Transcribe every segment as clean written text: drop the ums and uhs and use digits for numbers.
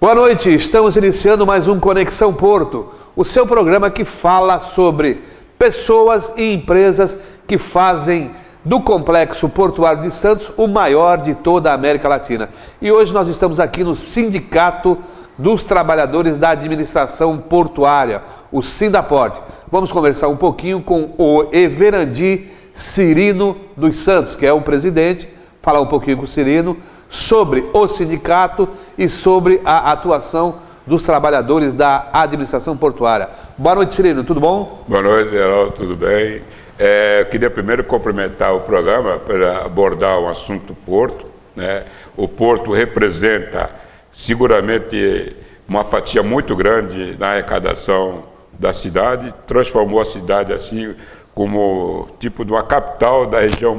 Boa noite, estamos iniciando mais um Conexão Porto, o seu programa que fala sobre pessoas e empresas que fazem do Complexo Portuário de Santos o maior de toda a América Latina. E hoje nós estamos aqui no Sindicato dos Trabalhadores da Administração Portuária, o Sindaporte. Vamos conversar um pouquinho com o Everandi Cirino dos Santos, que é o presidente, falar um pouquinho com o Cirino sobre o sindicato e sobre a atuação dos trabalhadores da administração portuária. Boa noite, Cirino, tudo bom? Boa noite, Geraldo, tudo bem? Eu queria primeiro cumprimentar o programa para abordar o assunto Porto, né? O Porto representa seguramente uma fatia muito grande na arrecadação da cidade, transformou a cidade assim como tipo de uma capital da região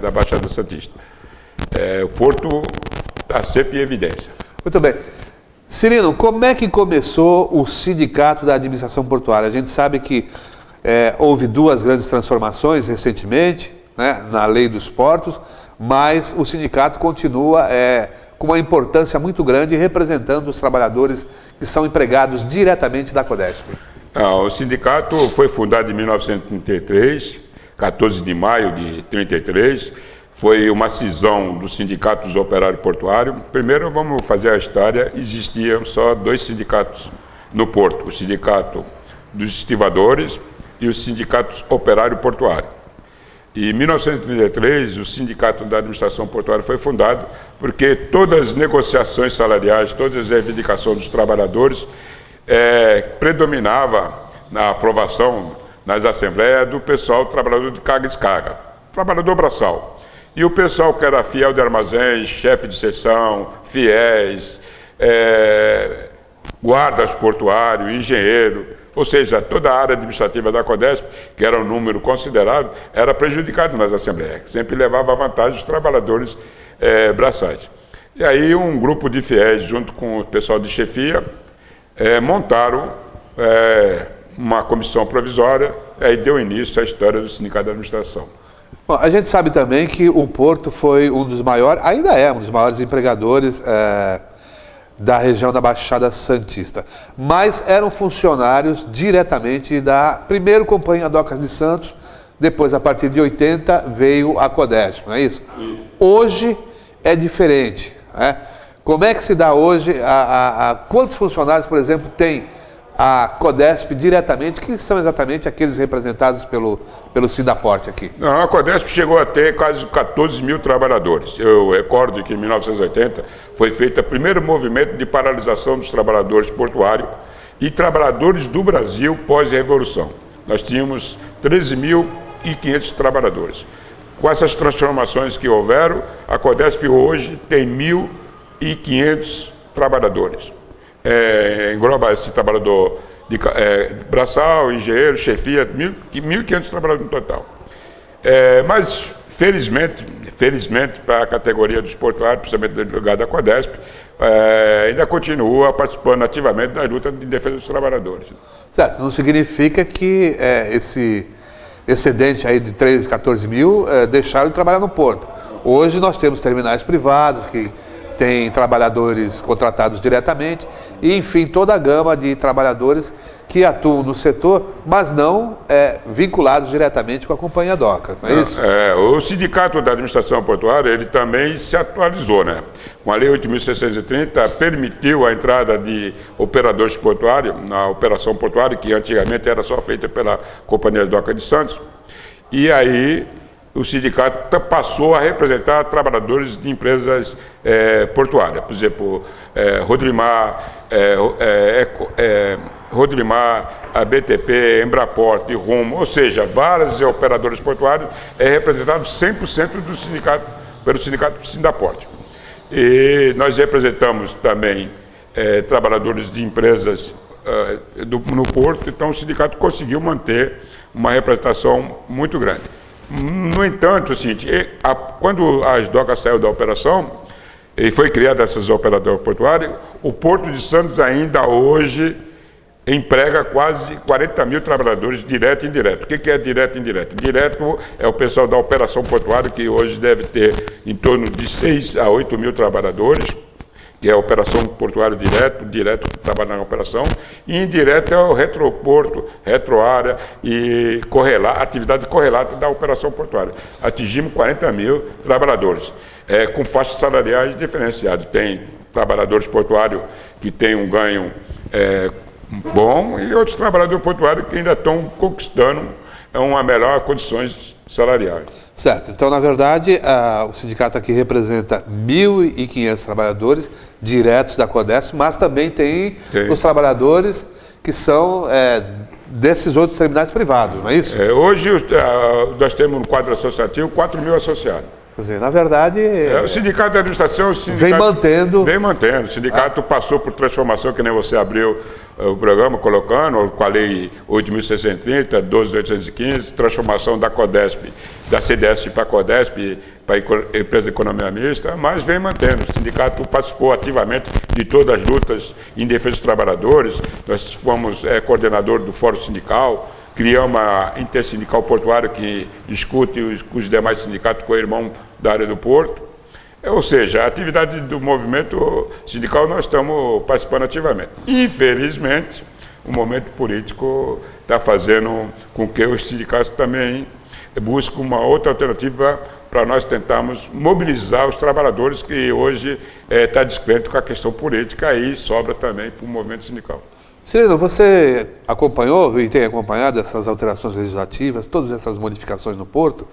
da Baixada Santista. O Porto está sempre em evidência. Muito bem. Cirino, como é que começou o Sindicato da Administração Portuária? A gente sabe que houve duas grandes transformações recentemente, né, na lei dos portos, mas o sindicato continua com uma importância muito grande representando os trabalhadores que são empregados diretamente da Codesp. O sindicato foi fundado em 1933, 14 de maio de 1933, foi uma cisão dos sindicatos operários portuários. Primeiro vamos fazer a história, existiam só dois sindicatos no Porto, o sindicato dos estivadores e o sindicato operário portuário. Em 1933, o Sindicato da Administração Portuária foi fundado porque todas as negociações salariais, todas as reivindicações dos trabalhadores predominava na aprovação nas assembleias do pessoal trabalhador de carga e descarga, trabalhador braçal. E o pessoal que era fiel de armazéns, chefe de seção, fiéis, guardas portuários, engenheiro, ou seja, toda a área administrativa da Codesp, que era um número considerável, era prejudicado nas assembleias, sempre levava vantagem os trabalhadores braçais. E aí um grupo de fiéis, junto com o pessoal de chefia, montaram uma comissão provisória, e aí deu início à história do Sindicato da Administração. Bom, a gente sabe também que o Porto foi um dos maiores, ainda é um dos maiores empregadores da região da Baixada Santista, mas eram funcionários diretamente da primeiro Companhia Docas de Santos, depois a partir de 80 veio a Codesp, não é isso? Hoje é diferente, né? Como é que se dá hoje, quantos funcionários, por exemplo, tem a Codesp diretamente, que são exatamente aqueles representados pelo Sindaporte aqui? Não, a Codesp chegou a ter quase 14 mil trabalhadores. Eu recordo que em 1980 foi feito o primeiro movimento de paralisação dos trabalhadores portuários e trabalhadores do Brasil pós-revolução. Nós tínhamos 13.500 trabalhadores. Com essas transformações que houveram, a Codesp hoje tem 1.500 trabalhadores. Engloba esse trabalhador de braçal, engenheiro, chefia, 1.500 trabalhadores no total. Mas, felizmente, para a categoria dos portuários, principalmente ligado à Codesp, ainda continua participando ativamente da luta de defesa dos trabalhadores. Certo, não significa que esse excedente aí de 13, 14 mil deixaram de trabalhar no Porto. Hoje nós temos terminais privados que tem trabalhadores contratados diretamente e, enfim, toda a gama de trabalhadores que atuam no setor, mas não vinculados diretamente com a Companhia Docas, não é isso? O Sindicato da Administração Portuária, ele também se atualizou, né? Com a Lei 8.630, permitiu a entrada de operadores portuários na operação portuária, que antigamente era só feita pela Companhia Docas de Santos, e aí o sindicato passou a representar trabalhadores de empresas portuárias, por exemplo, Rodrimar, a BTP, Embraport e Rumo, ou seja, vários operadores portuários representados 100% do sindicato, pelo sindicato Sindaporte. E nós representamos também trabalhadores de empresas no Porto, então o sindicato conseguiu manter uma representação muito grande. No entanto, assim, quando as docas saiu da operação e foi criada essas operadoras portuárias, o Porto de Santos ainda hoje emprega quase 40 mil trabalhadores direto e indireto. O que é direto e indireto? Direto é o pessoal da operação portuária, que hoje deve ter em torno de 6 a 8 mil trabalhadores, que é a operação portuária direto que trabalha na operação, e indireto é o retroporto, retroárea e atividade correlata da operação portuária. Atingimos 40 mil trabalhadores, com faixas salariais diferenciadas. Tem trabalhadores portuários que têm um ganho bom e outros trabalhadores portuários que ainda estão conquistando uma melhor condições salariais. Certo. Então, na verdade, o sindicato aqui representa 1.500 trabalhadores diretos da CODESP, mas também tem os trabalhadores que são desses outros terminais privados, não é isso? Hoje nós temos no quadro associativo 4 mil associados. Quer dizer, na verdade... o sindicato de administração... Vem mantendo. O sindicato passou por transformação, que nem você abriu o programa colocando, com a lei 8.630, 12.815, transformação da CODESP, da CDS para a CODESP, para a empresa de economia mista, mas vem mantendo. O sindicato participou ativamente de todas as lutas em defesa dos trabalhadores. Nós fomos coordenador do Fórum Sindical, criamos a Intersindical Portuária, que discute os demais sindicatos com o irmão da área do Porto. Ou seja, a atividade do movimento sindical nós estamos participando ativamente. Infelizmente, o momento político está fazendo com que os sindicatos também busquem uma outra alternativa para nós tentarmos mobilizar os trabalhadores, que hoje está descrente com a questão política e sobra também para o movimento sindical. Cirino, você acompanhou e tem acompanhado essas alterações legislativas, todas essas modificações no Porto,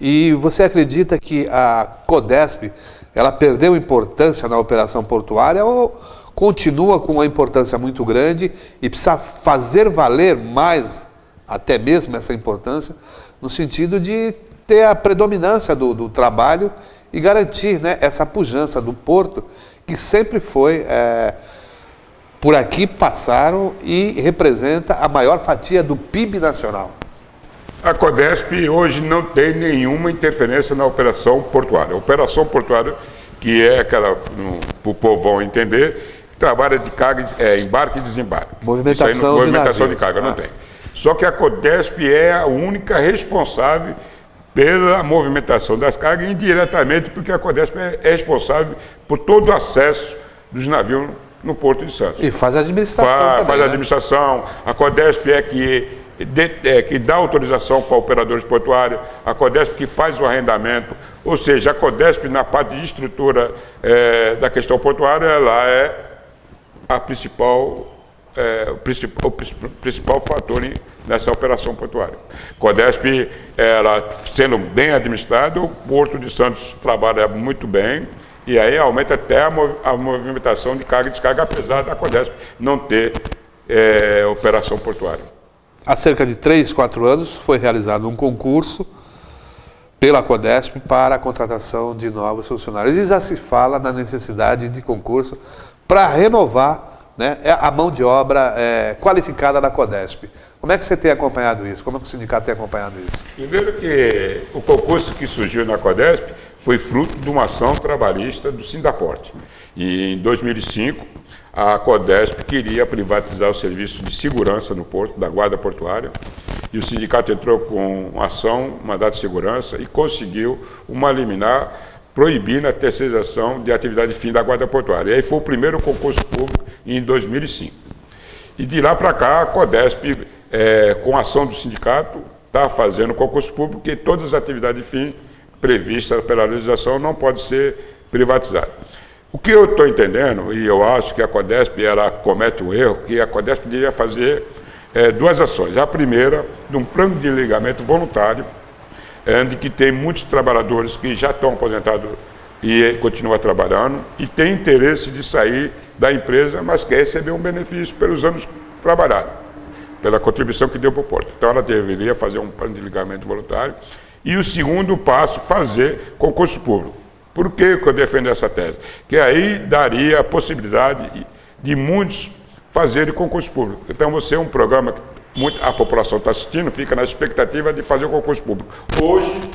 e você acredita que a CODESP ela perdeu importância na operação portuária ou continua com uma importância muito grande e precisa fazer valer mais até mesmo essa importância no sentido de ter a predominância do trabalho e garantir, né, essa pujança do Porto, que sempre foi... por aqui passaram e representa a maior fatia do PIB nacional. A CODESP hoje não tem nenhuma interferência na operação portuária. A operação portuária, que é aquela, para o povão entender, que trabalha de carga, embarque e desembarque. Movimentação de carga, não tem. Só que a CODESP é a única responsável pela movimentação das cargas indiretamente, porque a CODESP é responsável por todo o acesso dos navios no Porto de Santos. E faz a administração também, faz a administração. A CODESP é que dá autorização para operadores portuários, a CODESP que faz o arrendamento, ou seja, a CODESP na parte de estrutura da questão portuária, ela é o principal fator nessa operação portuária. A CODESP, ela sendo bem administrada, o Porto de Santos trabalha muito bem, e aí aumenta até a movimentação de carga e descarga, apesar da CODESP não ter operação portuária. Há cerca de 3, 4 anos foi realizado um concurso pela CODESP para a contratação de novos funcionários. E já se fala na necessidade de concurso para renovar, né, a mão de obra qualificada da CODESP. Como é que você tem acompanhado isso? Como é que o sindicato tem acompanhado isso? Primeiro que o concurso que surgiu na CODESP foi fruto de uma ação trabalhista do Sindaporte. E em 2005, a CODESP queria privatizar o serviço de segurança no Porto, da Guarda Portuária, e o sindicato entrou com uma ação, mandato de segurança, e conseguiu uma liminar proibindo a terceirização de atividade fim da Guarda Portuária. E aí foi o primeiro concurso público em 2005. E de lá para cá, a CODESP, com a ação do sindicato, está fazendo concurso público, que todas as atividades fim previstas pela legislação não podem ser privatizadas. O que eu estou entendendo, e eu acho que a CODESP ela comete um erro, que a CODESP deveria fazer duas ações. A primeira, de um plano de ligamento voluntário, de que tem muitos trabalhadores que já estão aposentados e continuam trabalhando, e tem interesse de sair da empresa, mas quer receber um benefício pelos anos trabalhados, pela contribuição que deu para o Porto. Então ela deveria fazer um plano de ligamento voluntário. E o segundo passo, fazer concurso público. Por que eu defendo essa tese? Que aí daria a possibilidade de muitos fazerem concurso público. Então você é um programa que a população está assistindo, fica na expectativa de fazer o concurso público. Hoje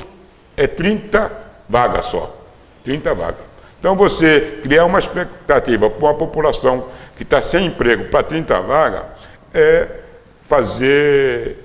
é 30 vagas só. 30 vagas. Então você criar uma expectativa para uma população que está sem emprego para 30 vagas é fazer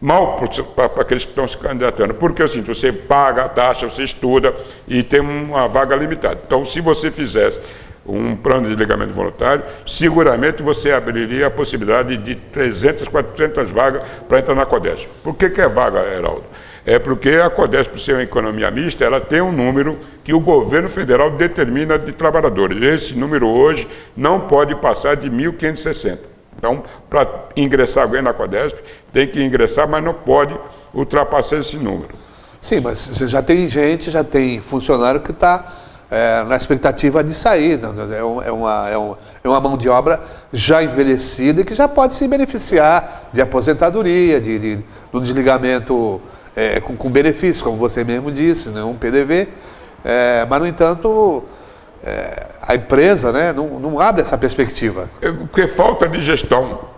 mal para aqueles que estão se candidatando, porque assim, você paga a taxa, você estuda e tem uma vaga limitada. Então, se você fizesse um plano de desligamento voluntário, seguramente você abriria a possibilidade de 300, 400 vagas para entrar na CODESP. Por que é vaga, Heraldo? É porque a CODESP, por ser uma economia mista, ela tem um número que o governo federal determina de trabalhadores. Esse número hoje não pode passar de 1.560. Então, para ingressar alguém na CODESP, tem que ingressar, mas não pode ultrapassar esse número. Sim, mas você já tem gente, já tem funcionário que está na expectativa de sair. Então, é uma mão de obra já envelhecida e que já pode se beneficiar de aposentadoria, do desligamento com benefícios, como você mesmo disse, né, um PDV. Mas, no entanto, a empresa, né, não abre essa perspectiva. Porque falta de gestão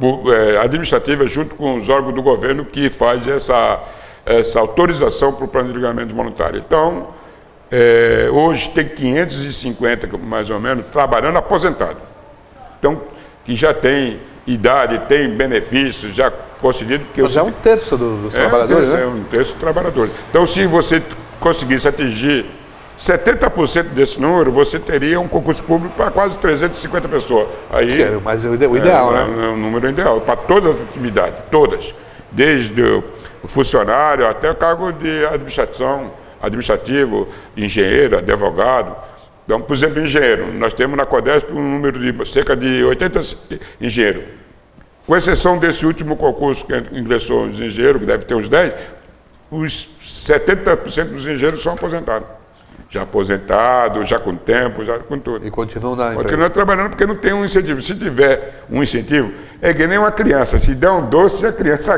administrativa junto com os órgãos do governo que faz essa autorização para o plano de desligamento voluntário. Então, hoje tem 550, mais ou menos, trabalhando aposentado. Então, que já tem idade, tem benefícios, já concedido. Mas é um terço dos trabalhadores, né? É um terço dos trabalhadores. Então, se você conseguisse atingir 70% desse número, você teria um concurso público para quase 350 pessoas. Aí, mas o ideal, né? É um número ideal, para todas as atividades, todas. Desde o funcionário até o cargo de administrativo, engenheiro, advogado. Então, por exemplo, engenheiro. Nós temos na CODESP um número de cerca de 80 engenheiros. Com exceção desse último concurso que ingressou os engenheiros, que deve ter uns 10, os 70% dos engenheiros são aposentados. Já aposentados, já com tempo, já com tudo. E continuam na empresa. Continuam trabalhando porque não tem um incentivo. Se tiver um incentivo, é que nem uma criança. Se der um doce, a criança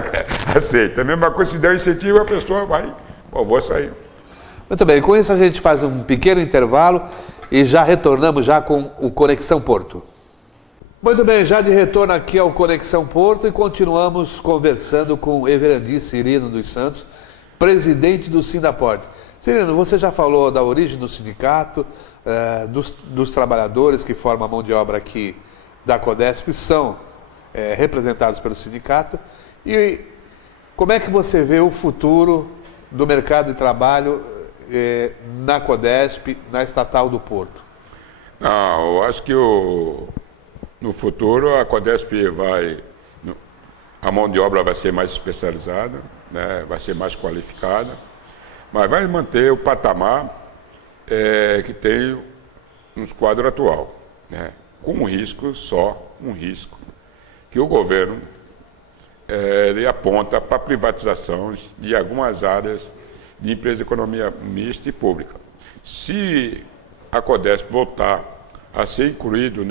aceita. A mesma coisa, se der um incentivo, a pessoa vai, vou sair. Muito bem, com isso a gente faz um pequeno intervalo e já retornamos já com o Conexão Porto. Muito bem, já de retorno aqui ao Conexão Porto e continuamos conversando com Everandi Cirino dos Santos, presidente do Sindaporte. Cirino, você já falou da origem do sindicato, dos trabalhadores que formam a mão de obra aqui da CODESP, são representados pelo sindicato. E como é que você vê o futuro do mercado de trabalho na CODESP, na estatal do Porto? Não, eu acho que no futuro a CODESP a mão de obra vai ser mais especializada, né, vai ser mais qualificada, mas vai manter o patamar que tem nos quadros atual, né, com um risco, que o governo ele aponta para privatizações de algumas áreas de empresa de economia mista e pública. Se a CODESP voltar a ser incluído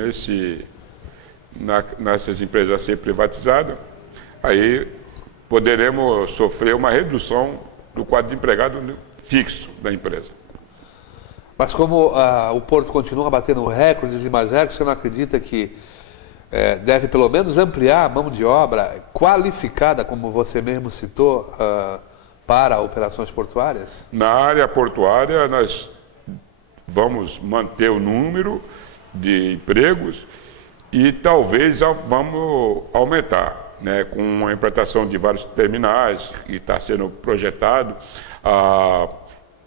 nessas empresas a ser privatizadas, aí poderemos sofrer uma redução do quadro de empregado fixo da empresa. Mas como o Porto continua batendo recordes e mais recordes, você não acredita que deve pelo menos ampliar a mão de obra qualificada, como você mesmo citou, para operações portuárias? Na área portuária, nós vamos manter o número de empregos e talvez vamos aumentar, né, com a implantação de vários terminais que está sendo projetado, a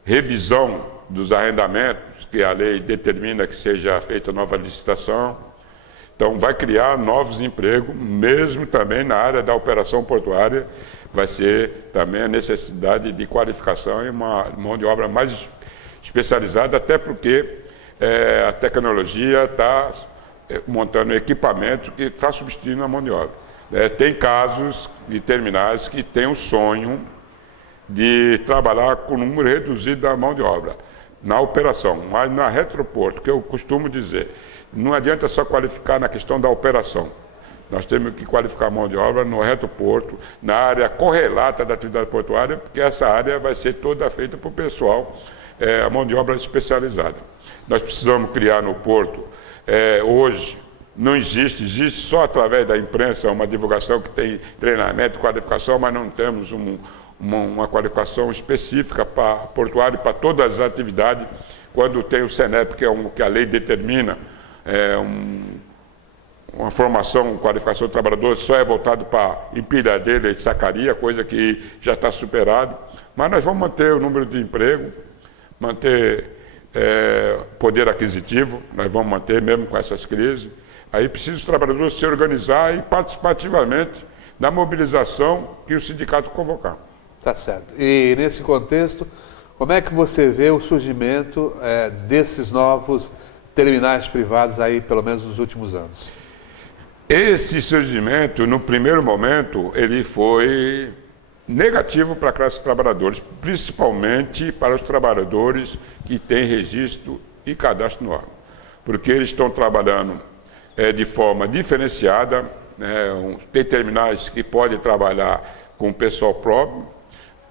revisão dos arrendamentos, que a lei determina que seja feita nova licitação. Então, vai criar novos empregos, mesmo também na área da operação portuária, vai ser também a necessidade de qualificação e uma mão de obra mais especializada, até porque a tecnologia está montando equipamento que está substituindo a mão de obra. Tem casos de terminais que têm o sonho de trabalhar com um número reduzido da mão de obra na operação, mas na retroporto, que eu costumo dizer, não adianta só qualificar na questão da operação. Nós temos que qualificar a mão de obra no retroporto, na área correlata da atividade portuária, porque essa área vai ser toda feita por pessoal, a mão de obra especializada. Nós precisamos criar no Porto, hoje, não existe só através da imprensa uma divulgação que tem treinamento, qualificação, mas não temos uma qualificação específica para portuário, para todas as atividades. Quando tem o SENEP, que a lei determina, uma formação, qualificação do trabalhador, só é voltado para empilhadeira e sacaria, coisa que já está superado. Mas nós vamos manter o número de emprego, manter poder aquisitivo, nós vamos manter mesmo com essas crises. Aí precisa os trabalhadores se organizar e participativamente na mobilização que o sindicato convocar. Tá certo. E nesse contexto, como é que você vê o surgimento desses novos terminais privados aí, pelo menos nos últimos anos? Esse surgimento, no primeiro momento, ele foi negativo para a classe de trabalhadores, principalmente para os trabalhadores que têm registro e cadastro no órgão, porque eles estão trabalhando de forma diferenciada, tem terminais que podem trabalhar com pessoal próprio,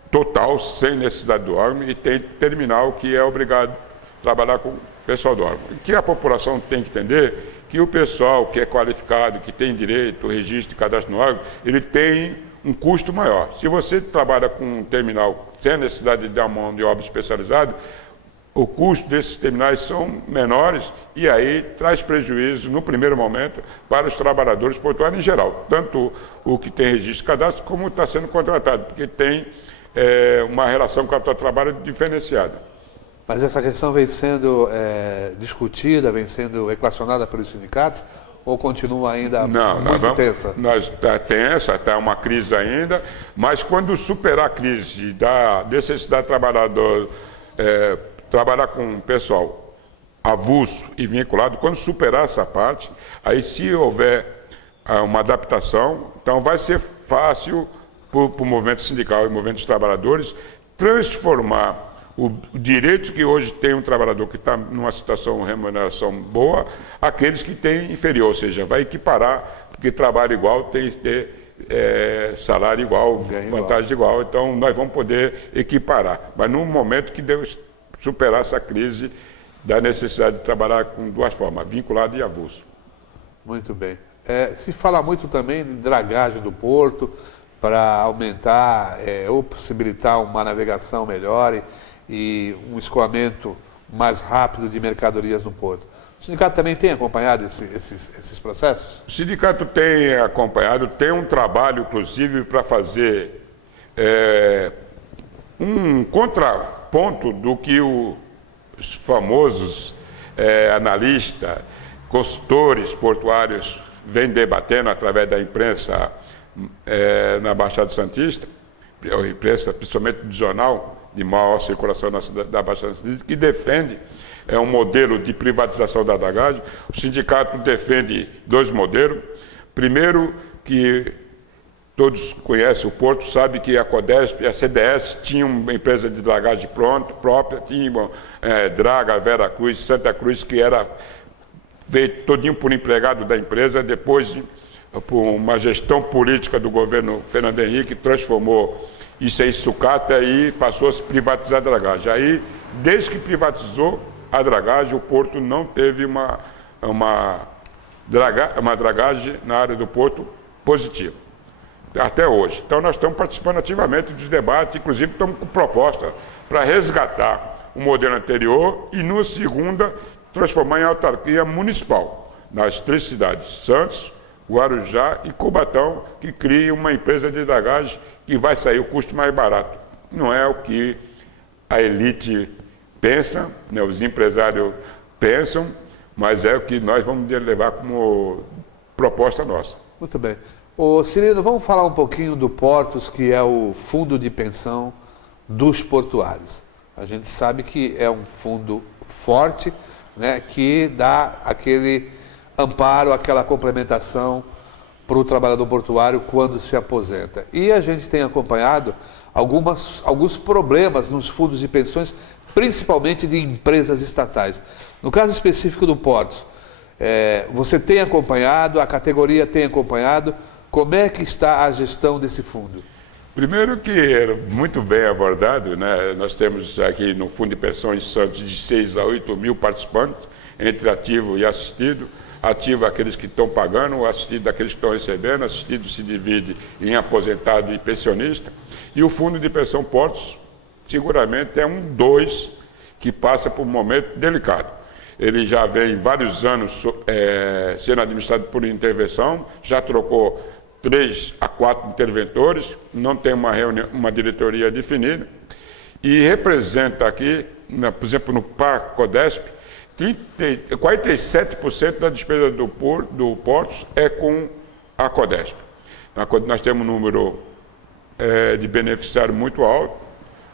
total, sem necessidade do órgão, e tem terminal que é obrigado a trabalhar com o pessoal do órgão. O que a população tem que entender que o pessoal que é qualificado, que tem direito, registro e cadastro no órgão, ele tem um custo maior. Se você trabalha com um terminal sem a necessidade de dar mão de obra especializada, o custo desses terminais são menores e aí traz prejuízo, no primeiro momento, para os trabalhadores portuários em geral, tanto o que tem registro e cadastro, como está sendo contratado, porque tem uma relação com o trabalho diferenciada. Mas essa questão vem sendo discutida, vem sendo equacionada pelos sindicatos, ou continua ainda muito tensa? Tensa, está uma crise ainda, mas quando superar a crise da necessidade do trabalhador trabalhar com um pessoal avulso e vinculado, quando superar essa parte, aí se houver uma adaptação, então vai ser fácil para o movimento sindical e o movimento dos trabalhadores transformar o direito que hoje tem um trabalhador que está numa situação, remuneração boa, aqueles que têm inferior, ou seja, vai equiparar, porque trabalho igual tem que ter salário igual, vantagem igual, então nós vamos poder equiparar. Mas no momento que Deus superar essa crise da necessidade de trabalhar com duas formas, vinculado e avulso. Muito bem. Se fala muito também de dragagem do porto para aumentar ou possibilitar uma navegação melhor e um escoamento mais rápido de mercadorias no porto. O sindicato também tem acompanhado esses processos? O sindicato tem acompanhado, tem um trabalho, inclusive, para fazer um contraponto do que os famosos analistas, consultores portuários vêm debatendo através da imprensa na Baixada Santista, a imprensa, principalmente do jornal, de maior circulação na cidade da Baixada Santista, que defende um modelo de privatização da dragagem. O sindicato defende dois modelos. Primeiro, que todos conhecem o Porto, sabe que a Codesp e a CDS tinham uma empresa de dragagem própria, tinham Draga, Vera Cruz, Santa Cruz, que era feito todinho por empregado da empresa, depois, por uma gestão política do governo Fernando Henrique, transformou isso em sucata e passou a se privatizar a dragagem. Aí, desde que privatizou a dragagem, o Porto não teve uma dragagem na área do Porto positiva, até hoje. Então nós estamos participando ativamente dos debates, inclusive estamos com proposta para resgatar o modelo anterior e, no segunda, transformar em autarquia municipal, nas três cidades, Santos, Guarujá e Cubatão, que cria uma empresa de dragagem que vai sair o custo mais barato. Não é o que a elite pensa, né, os empresários pensam, mas é o que nós vamos levar como proposta nossa. Muito bem. Ô Cirino, vamos falar um pouquinho do Portos, que é o fundo de pensão dos portuários. A gente sabe que é um fundo forte, né, que dá aquele amparo, aquela complementação para o trabalhador portuário quando se aposenta. E a gente tem acompanhado alguns problemas nos fundos de pensões, principalmente de empresas estatais. No caso específico do Portos, você tem acompanhado, a categoria tem acompanhado, como é que está a gestão desse fundo? Primeiro que é muito bem abordado, né? Nós temos aqui no Fundo de Pensões Santos de 6 a 8 mil participantes, entre ativo e assistido. Ativo aqueles que estão pagando, assistido aqueles que estão recebendo, assistido se divide em aposentado e pensionista. E o Fundo de Pensão Portos, seguramente é um dos que passa por um momento delicado. Ele já vem vários anos sendo administrado por intervenção, já trocou 3 a 4 interventores, não tem uma diretoria definida. e representa aqui, por exemplo, no PAC Codesp, 47% da despesa do Portos é com a Codesp. Nós temos um número de beneficiário muito alto.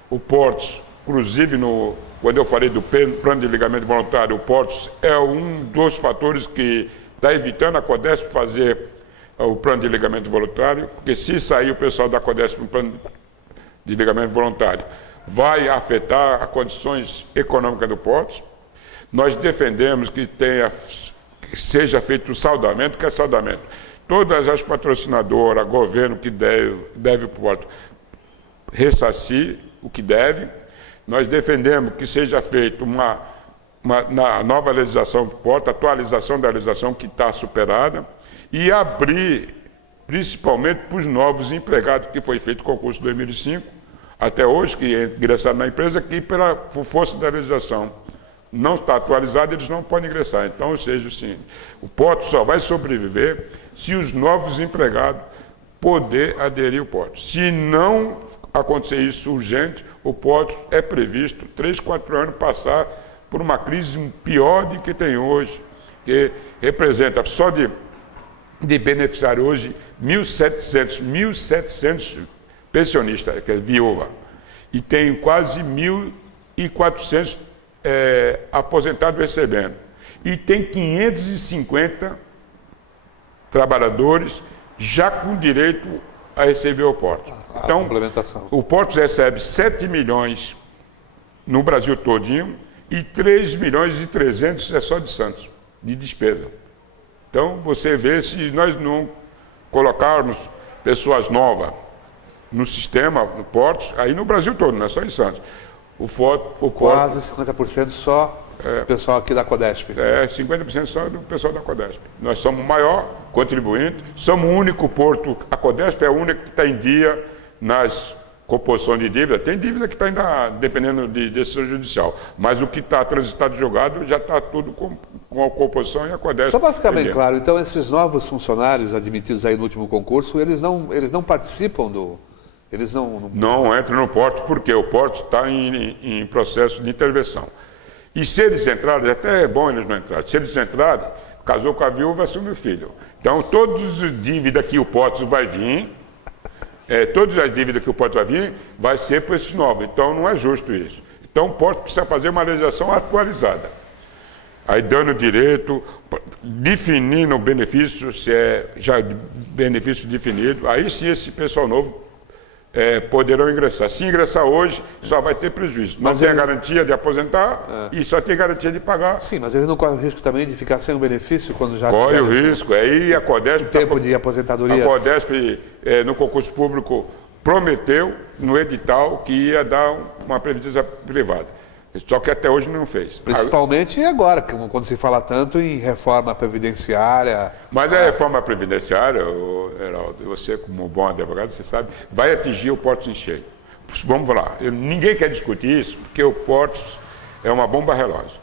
O Portos, inclusive, quando eu falei do plano de ligamento voluntário, o Portos é um dos fatores que está evitando a Codesp fazer o plano de ligamento voluntário, porque se sair o pessoal da Codesp no plano de ligamento voluntário, vai afetar as condições econômicas do Portos. Nós defendemos que seja feito o saldamento. Que é saldamento? Todas as patrocinadoras, governo que deve o Porto, ressarcir o que deve. Nós defendemos que seja feita na nova legislação do Porto, atualização da legislação que está superada, e abrir, principalmente para os novos empregados, que foi feito o concurso 2005, até hoje, que ingressaram na empresa, que pela força da legislação não está atualizado, eles não podem ingressar. Então, ou seja, sim, o Porto só vai sobreviver se os novos empregados poder aderir ao Porto. Se não acontecer isso urgente, o Porto é previsto, 3, 4 anos, passar por uma crise pior do que tem hoje, que representa só de beneficiário hoje 1.700 pensionistas, que é viúva, e tem quase 1.400 aposentados recebendo. E tem 550 trabalhadores já com direito a receber o Porto. Então, o Porto recebe 7 milhões no Brasil todinho e 3 milhões e 300 é só de Santos, de despesa. Então, você vê, se nós não colocarmos pessoas novas no sistema, no Portos, aí no Brasil todo, não é só em Santos. Quase 50% só do pessoal aqui da Codesp. 50% só do pessoal da Codesp. Nós somos o maior contribuinte, somos o único porto, a Codesp é a única que está em dia nas composições de dívida. Tem dívida que está ainda dependendo de decisão judicial, mas o que está transitado e jogado já está tudo com a composição e a Codesp. Só para ficar bem claro, então esses novos funcionários admitidos aí no último concurso, eles não participam do... Eles não entram no Porto, porque o Porto está em processo de intervenção. E se eles entrarem, até é bom eles não entrarem, se eles entrarem, casou com a viúva, assume o filho. Então, todas as dívidas que o Porto vai vir, todas as dívidas que o Porto vai vir, vai ser para esses novos. Então, não é justo isso. Então, o Porto precisa fazer uma legislação atualizada. Aí, dando direito, definindo o benefício, se é já benefício definido, aí sim esse pessoal novo poderão ingressar. Se ingressar hoje, só vai ter prejuízo. Não tem a garantia de aposentar e só tem garantia de pagar. Sim, mas ele não corre o risco também de ficar sem o benefício quando já... Corre o risco. Aí a Codesp... O tempo de aposentadoria... A Codesp, no concurso público, prometeu no edital que ia dar uma previdência privada. Só que até hoje não fez. Principalmente agora, quando se fala tanto em reforma previdenciária. Mas a reforma previdenciária, Heraldo, você como bom advogado, você sabe, vai atingir o Portos em cheio. Vamos lá, ninguém quer discutir isso, porque o Portos é uma bomba relógio.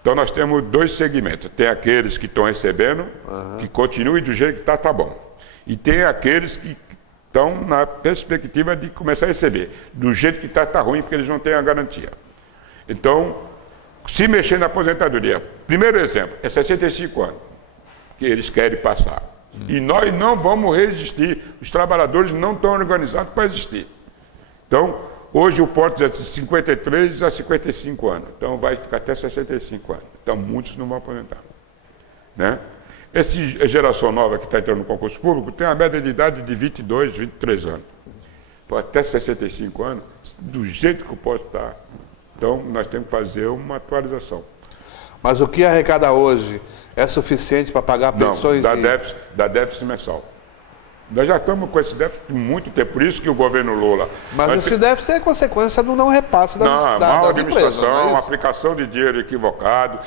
Então nós temos 2 segmentos. Tem aqueles que estão recebendo, que continuem do jeito que está bom. E tem aqueles que estão na perspectiva de começar a receber. Do jeito que está ruim, porque eles não têm a garantia. Então, se mexer na aposentadoria, primeiro exemplo, é 65 anos que eles querem passar. E nós não vamos resistir, os trabalhadores não estão organizados para resistir. Então, hoje o Portos é de 53 a 55 anos, então vai ficar até 65 anos. Então, muitos não vão aposentar. Né? Essa geração nova que está entrando no concurso público tem uma média de idade de 22, 23 anos. Até 65 anos, do jeito que o Portos está. Então, nós temos que fazer uma atualização. Mas o que arrecada hoje é suficiente para pagar pensões? Não, dá déficit mensal. Nós já estamos com esse déficit por muito tempo, por isso que o governo Lula... Mas esse déficit é consequência do não repasse das empresas. Mal administração, aplicação de dinheiro equivocado.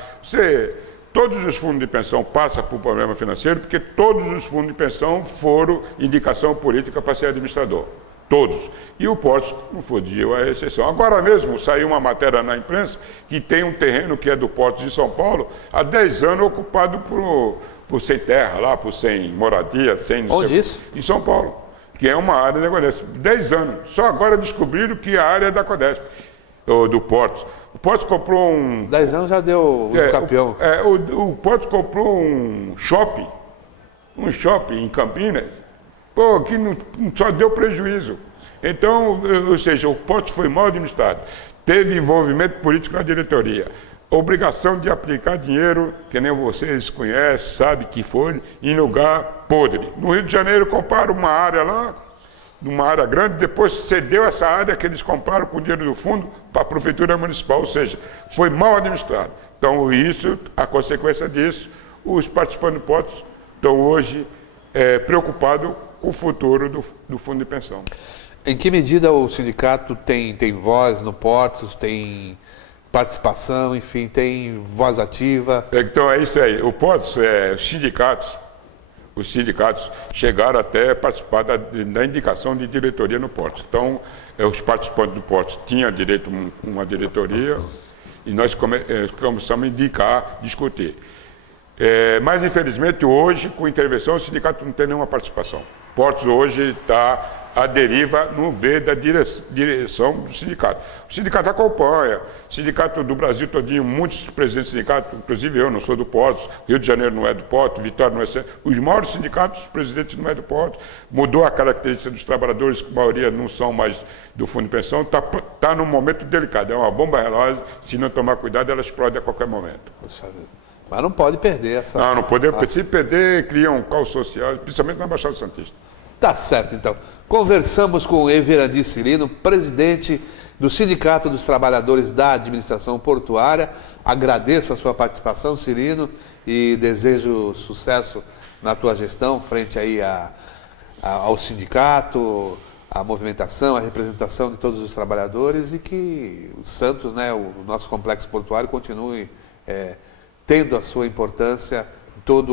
Todos os fundos de pensão passam por problema financeiro, porque todos os fundos de pensão foram indicação política para ser administrador. Todos. E o Portos não foi a exceção. Agora mesmo saiu uma matéria na imprensa que tem um terreno que é do Portos de São Paulo há 10 anos ocupado por sem terra, lá, por sem moradia, sem... Onde isso? Em São Paulo, que é uma área da Codesp. 10 anos. Só agora descobriram que a área é da Codesp. do Portos. O Portos comprou 10 anos já deu o campeão. O Portos comprou um shopping em Campinas, que não só deu prejuízo. Então, ou seja, o Portos foi mal administrado. Teve envolvimento político na diretoria. Obrigação de aplicar dinheiro, que nem vocês conhecem, sabe que foi, em lugar podre. No Rio de Janeiro compraram uma área lá, numa área grande, depois cedeu essa área que eles compraram com dinheiro do fundo para a prefeitura municipal, ou seja, foi mal administrado. Então, a consequência disso, os participantes do Portos estão hoje preocupados com o futuro do fundo de pensão. Em que medida o sindicato tem voz no Portos, tem participação, enfim, tem voz ativa? Então é isso aí. O Portos, os sindicatos chegaram até a participar da indicação de diretoria no Portos. Então, os participantes do Portos tinham direito a uma diretoria e nós começamos a indicar, discutir. Mas, infelizmente, hoje, com intervenção, o sindicato não tem nenhuma participação. O Portos hoje está à deriva no ver da direção do sindicato. O sindicato acompanha, o sindicato do Brasil todinho, muitos presidentes do sindicato, inclusive eu não sou do Portos, Rio de Janeiro não é do Portos, Vitória não é, os maiores sindicatos, os presidentes não é do Portos, mudou a característica dos trabalhadores, que a maioria não são mais do fundo de pensão, está num momento delicado, é uma bomba relógio, se não tomar cuidado ela explode a qualquer momento. Mas não pode perder essa... Não podemos, se perder, cria um caos social, principalmente na Baixada Santista. Tá certo, então. Conversamos com o Everandi Cirino, presidente do Sindicato dos Trabalhadores da Administração Portuária. Agradeço a sua participação, Cirino, e desejo sucesso na tua gestão, frente aí ao sindicato, à movimentação, à representação de todos os trabalhadores, e que o Santos, né, o nosso complexo portuário, continue tendo a sua importância em toda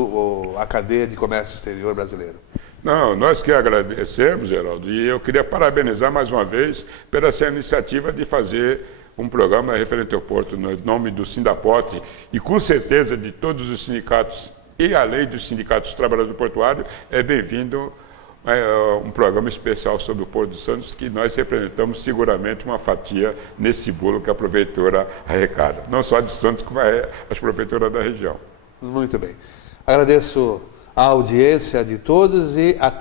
a cadeia de comércio exterior brasileiro. Não, nós que agradecemos, Geraldo, e eu queria parabenizar mais uma vez pela essa iniciativa de fazer um programa referente ao Porto, no nome do Sindaporte, e com certeza de todos os sindicatos e a lei dos sindicatos trabalhadores portuários, é bem-vindo um programa especial sobre o Porto de Santos, que nós representamos seguramente uma fatia nesse bolo que a prefeitura arrecada, não só de Santos, como as prefeituras da região. Muito bem. Agradeço a audiência de todos e até